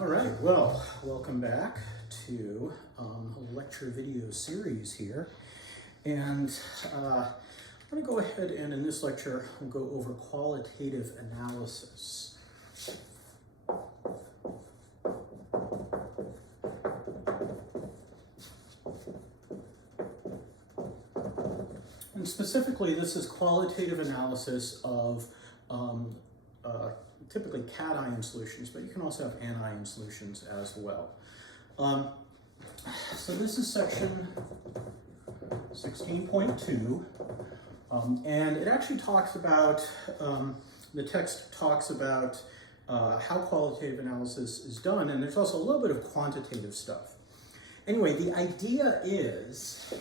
All right, well, welcome back to a lecture video series here. And I'm going to go ahead and in this lecture, we'll go over qualitative analysis. And specifically, this is qualitative analysis of typically cation solutions, but you can also have anion solutions as well. So this is section 16.2, and it actually talks about, the text talks about how qualitative analysis is done, and there's also a little bit of quantitative stuff. Anyway, the idea is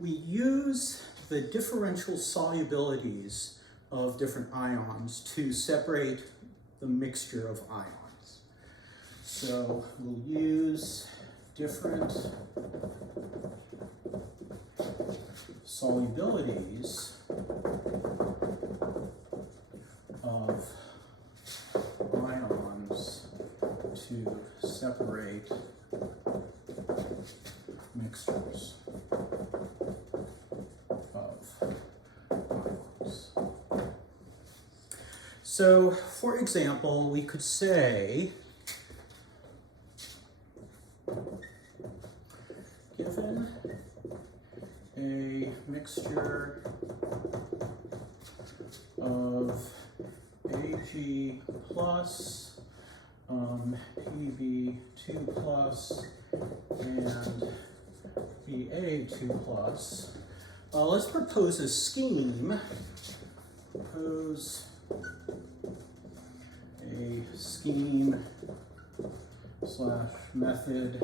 we use the differential solubilities of different ions to separate the mixture of ions. So we'll use different solubilities of ions to separate mixtures of ions. So, for example, we could say, given a mixture of Ag plus, Pb2 plus, and Ba2 plus, let's propose a scheme. Propose a scheme slash method.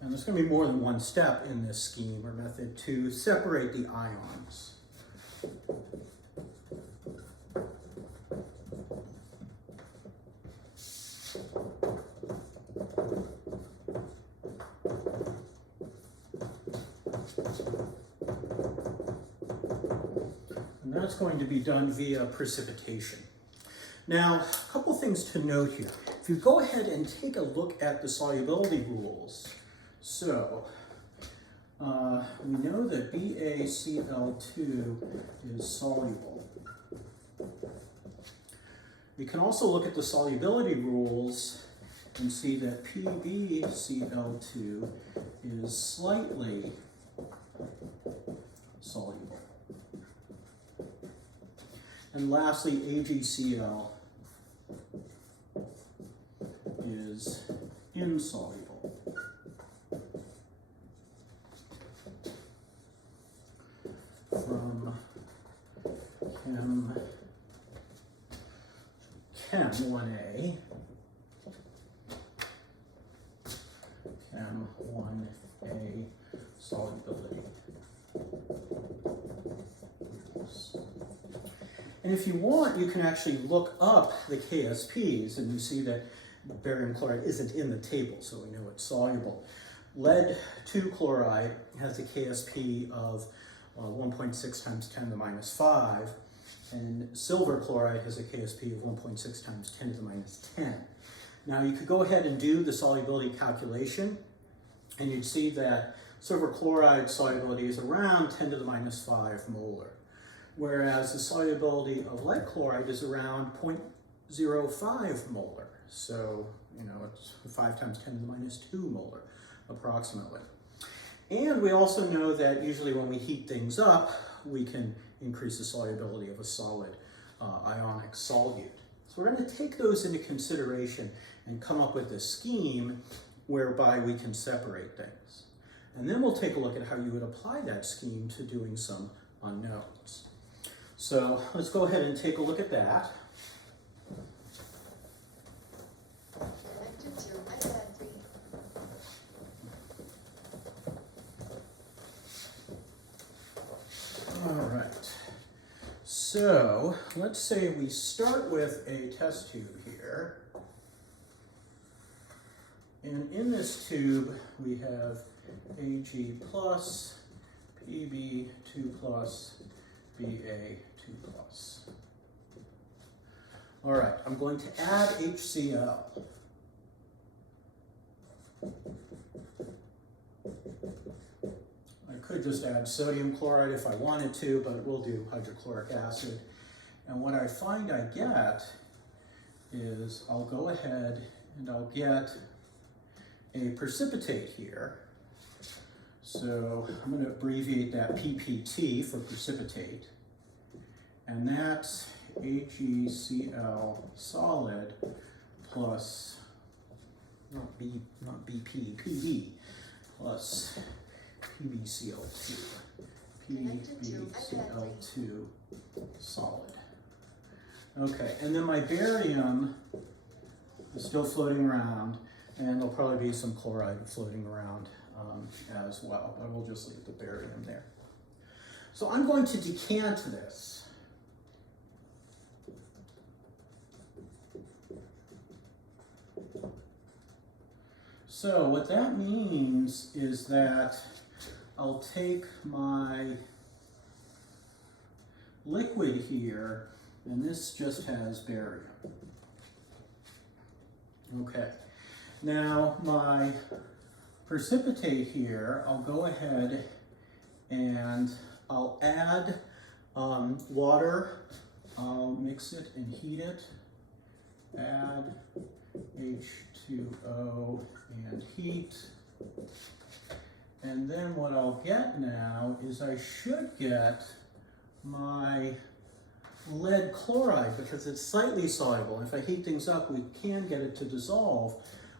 And there's going to be more than one step in this scheme or method to separate the ions. And that's going to be done via precipitation. Now, a couple things to note here. If you go ahead and take a look at the solubility rules, so we know that BaCl2 is soluble. We can also look at the solubility rules and see that PbCl2 is slightly soluble. And lastly, AgCl is insoluble. From Chem 1A, Chem 1A solubility. And if you want, you can actually look up the KSPs, and you see that barium chloride isn't in the table, so we know it's soluble. Lead 2 chloride has a KSP of 1.6 times 10 to the minus 5, and silver chloride has a KSP of 1.6 times 10 to the minus 10. Now you could go ahead and do the solubility calculation, and you'd see that silver chloride solubility is around 10 to the minus 5 molar, whereas the solubility of lead chloride is around 0.05 molar. So, you know, it's 5 times 10 to the minus 2 molar, approximately. And we also know that usually when we heat things up, we can increase the solubility of a solid ionic solute. So we're going to take those into consideration and come up with a scheme whereby we can separate things. And then we'll take a look at how you would apply that scheme to doing some unknowns. So let's go ahead and take a look at that. All right, so let's say we start with a test tube here. And in this tube, we have Ag plus, Pb2 plus, Ba2 plus. All right, I'm going to add HCl. I could just add sodium chloride if I wanted to, but we'll do hydrochloric acid. And what I find I get is I'll go ahead and I'll get a precipitate here. So I'm going to abbreviate that PPT for precipitate. And that's HECl solid plus, not BP, PB plus PbCl2. PbCl2 solid. Okay, and then my barium is still floating around, and there'll probably be some chloride floating around as well, but we'll just leave the barium there. So I'm going to decant this. So what that means is that I'll take my liquid here, and this just has barium. Okay, now my precipitate here, I'll go ahead and I'll add water. I'll mix it and heat it. Add H2O and heat. And then what I'll get now is I should get my lead chloride, because it's slightly soluble. If I heat things up, we can get it to dissolve.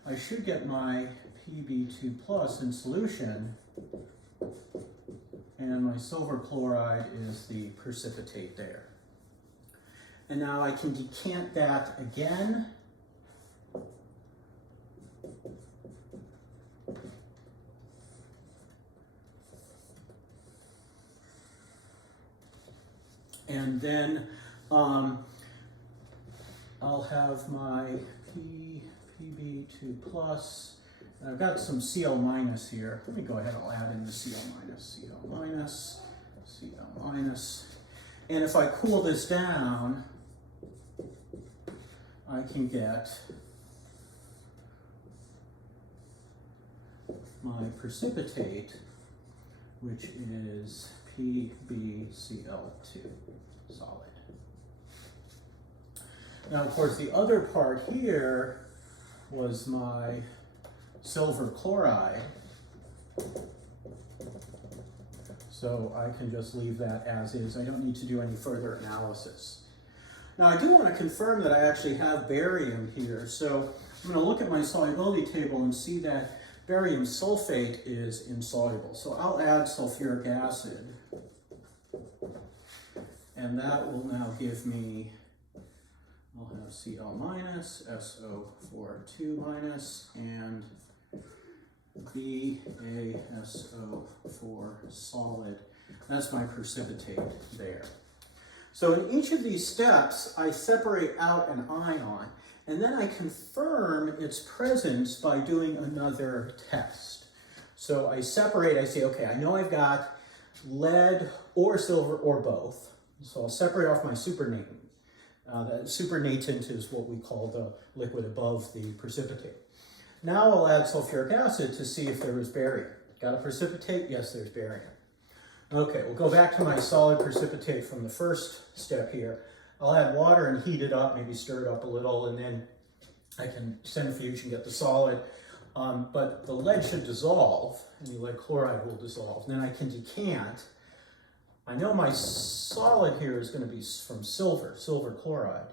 I should get my Pb2 plus in solution, and my silver chloride is the precipitate there. And now I can decant that again. And then I'll have my Pb2 plus, and I've got some Cl minus here. Let me go ahead, I'll add in the Cl minus, Cl minus, Cl minus. And if I cool this down, I can get my precipitate, which is PbCl2 solid. Now, of course, the other part here was my silver chloride. So I can just leave that as is. I don't need to do any further analysis. Now, I do want to confirm that I actually have barium here. So I'm going to look at my solubility table and see that barium sulfate is insoluble. So I'll add sulfuric acid. And that will now give me, I'll have Cl minus, SO4 minus, and BaSO4 solid. That's my precipitate there. So in each of these steps, I separate out an ion, and then I confirm its presence by doing another test. So I separate, I say, okay, I know I've got lead or silver or both. So I'll separate off my supernatant. That supernatant is what we call the liquid above the precipitate. Now I'll add sulfuric acid to see if there is barium. Got a precipitate? Yes, there's barium. Okay, we'll go back to my solid precipitate from the first step here. I'll add water and heat it up, maybe stir it up a little, and then I can centrifuge and get the solid. But the lead should dissolve, and the lead chloride will dissolve. Then I can decant. I know my solid here is going to be from silver chloride.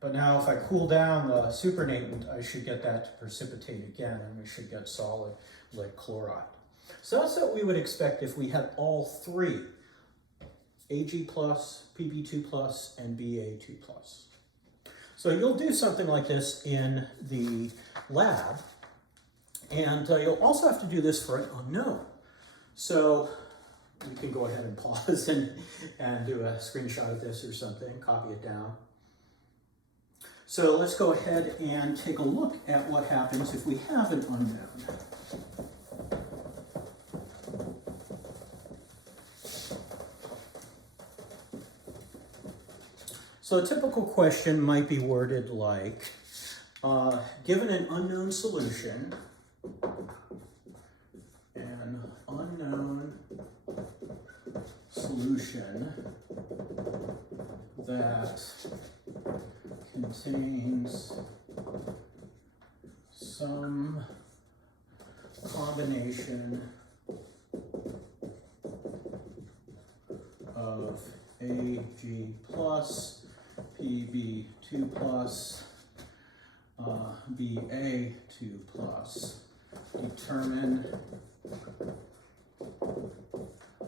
But now if I cool down the supernatant, I should get that to precipitate again, and we should get solid lead chloride. So that's what we would expect if we had all three, Ag plus, Pb2 plus, and Ba2 plus. So you'll do something like this in the lab, and you'll also have to do this for an unknown. So you can go ahead and pause and do a screenshot of this or something, copy it down. So let's go ahead and take a look at what happens if we have an unknown. So a typical question might be worded like, given an unknown solution, that contains some combination of AG plus, PB2 plus, BA2 plus. Determine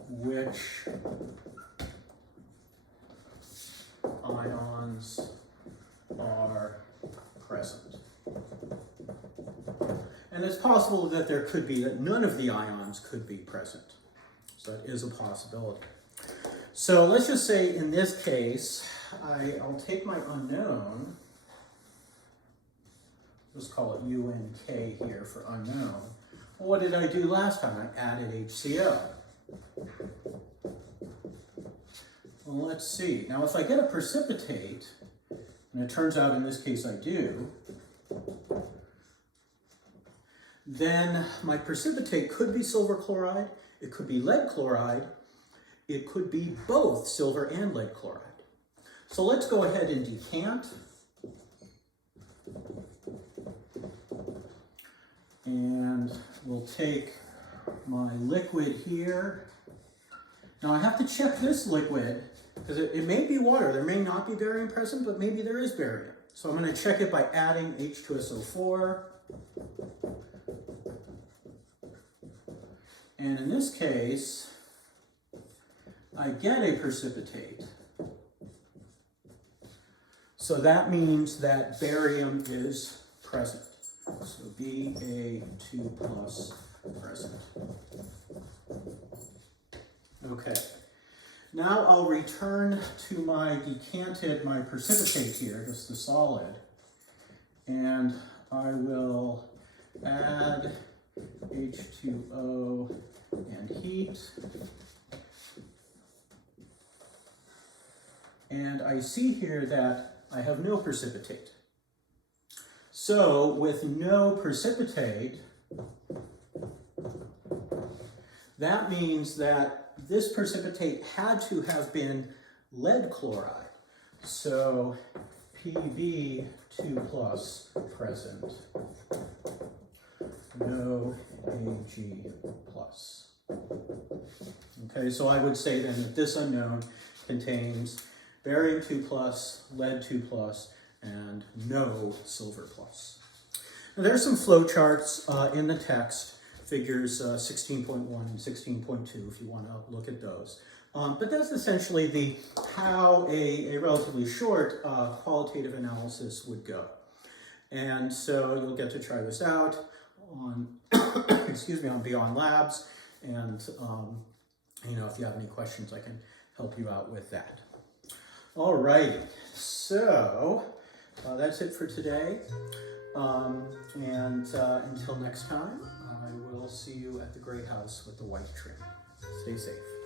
which ions are present. And it's possible that there could be, that none of the ions could be present. So that is a possibility. So let's just say in this case, I'll take my unknown, just call it U and K here for unknown. Well, what did I do last time? I added HCl. Well, let's see. Now, if I get a precipitate, and it turns out in this case I do, then my precipitate could be silver chloride, it could be lead chloride, it could be both silver and lead chloride. So let's go ahead and decant. And we'll take my liquid here. Now I have to check this liquid because it may be water. There may not be barium present, but maybe there is barium. So I'm going to check it by adding H2SO4. And in this case, I get a precipitate. So that means that barium is present. So Ba2 plus present. Okay. Now I'll return to my decanted, my precipitate here, just the solid, and I will add H2O and heat. And I see here that I have no precipitate. So with no precipitate, that means that this precipitate had to have been lead chloride. So Pb2 plus present, no Ag plus. Okay, so I would say then that this unknown contains barium 2 plus, lead 2 plus, and no silver plus. Now there are some flow charts in the text, figures 16.1 and 16.2 if you want to look at those. But that's essentially how a relatively short qualitative analysis would go. And so you'll get to try this out on, excuse me, on Beyond Labs. And you know, if you have any questions, I can help you out with that. All right, so that's it for today. And until next time, I will see you at the Great House with the white tree. Stay safe.